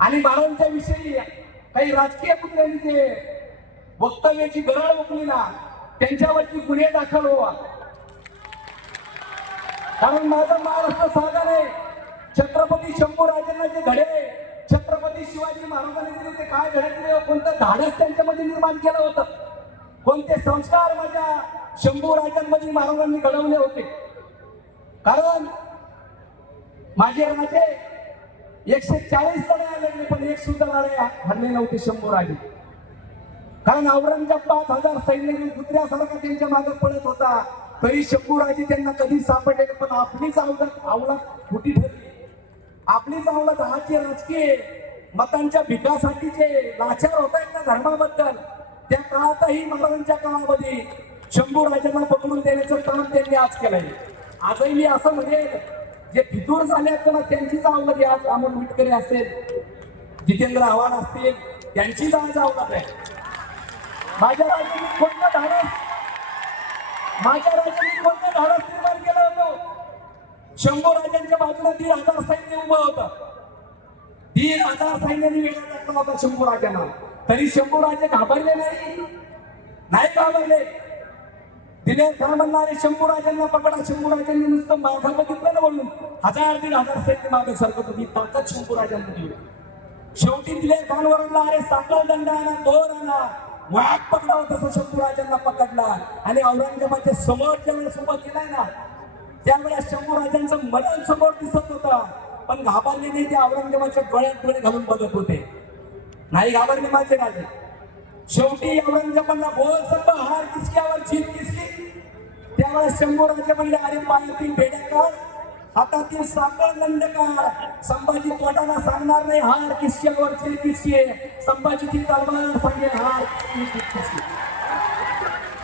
आणि बाळांच्या विषयी काही राजकीय पुतळ्यांनी जे वक्तव्याची गरळ ओकली ना त्यांच्यावरती गुन्हे दाखल व्हावा. कारण माझं महाराष्ट्र साधा आहे. छत्रपती शंभूराजांना जे धडे छत्रपती शिवाजी महाराजांनी दिले ते काय घडत कोणतं धाडस त्यांच्यामध्ये निर्माण केलं होतं? कोणते संस्कार माझ्या शंभूराजांमध्ये महाराजांनी घडवले होते? कारण माझे राजे एकशे चाळीस जण आले. पण एक सुद्धा लढाया हरले नव्हते शंभूराजे कारण औरंगजेब पाच हजार सैन्य घेऊन कुत्र्यासारखा त्यांच्या मागे पडत होता. तरी शंभूराजे त्यांना कधी सापडले पण आपलीच आवडत आवडत खोटी ठरली. आपलीच आवडत हाचे राजकीय मतांच्या भिकासाठीचे लाचार होत आहेत ना धर्माबद्दल त्या काळातही महाराजांच्या काळामध्ये शंभूराजांना पकडून देण्याचं काम त्यांनी आज केलंय. आजही मी असं म्हणेल जे फितूर झाले आहेत ना त्यांचीच आवडत आज अमोल मिटकरी असेल जितेंद्र आव्हाड असतील त्यांची जाण जाऊ आहे माझ्या राज्याने कोणतं धाडस माझ्या राज्याने कोणतं धाडस निर्माण केलं होतं? शंभू राजांच्या बाजूला दीड हजार सैन्य उभं होतं. दीड हजार सैन्याने वेगळा टाकला होता शंभू राजांना. तरी शंभू राजे घाबरले नाही. नाही घाबरले. दिनेश खान म्हणणारे शंभू राजांना पकडा. शंभू राजांनी नुसतं मागं बघितलं ना म्हणून. हजार दीड हजार सैन्य मागे सरकत होती. ताकद शंभू राजांमध्ये शेवटी दिलेर खान अरे साखळ दंड आणा दोर आणा वाघ पकडावं तसं शंभूराजांना पकडला. आणि औरंगजेबाच्या समोर ज्यावेळेस उभं केलाय ना त्यावेळेस शंभूराजांचं मरण समोर दिसत होतं. पण घाबरले ते औरंगजेबाच्या डोळ्यात डोळे घालून बघत होते. नाही घाबरले माझे राजे. शेवटी औरंगजेबांना बोल सर्व हार किसक्यावर जीत किसकी त्यावेळेस शंभूराजे म्हणले अरे पायातील बेड्या काढ. हातातील साखळ दंडकार. संभाजी तोटाला सांगणार नाही हार किस्स्यावर किस्से संभाजीची तलवार सांगेल हार किस्से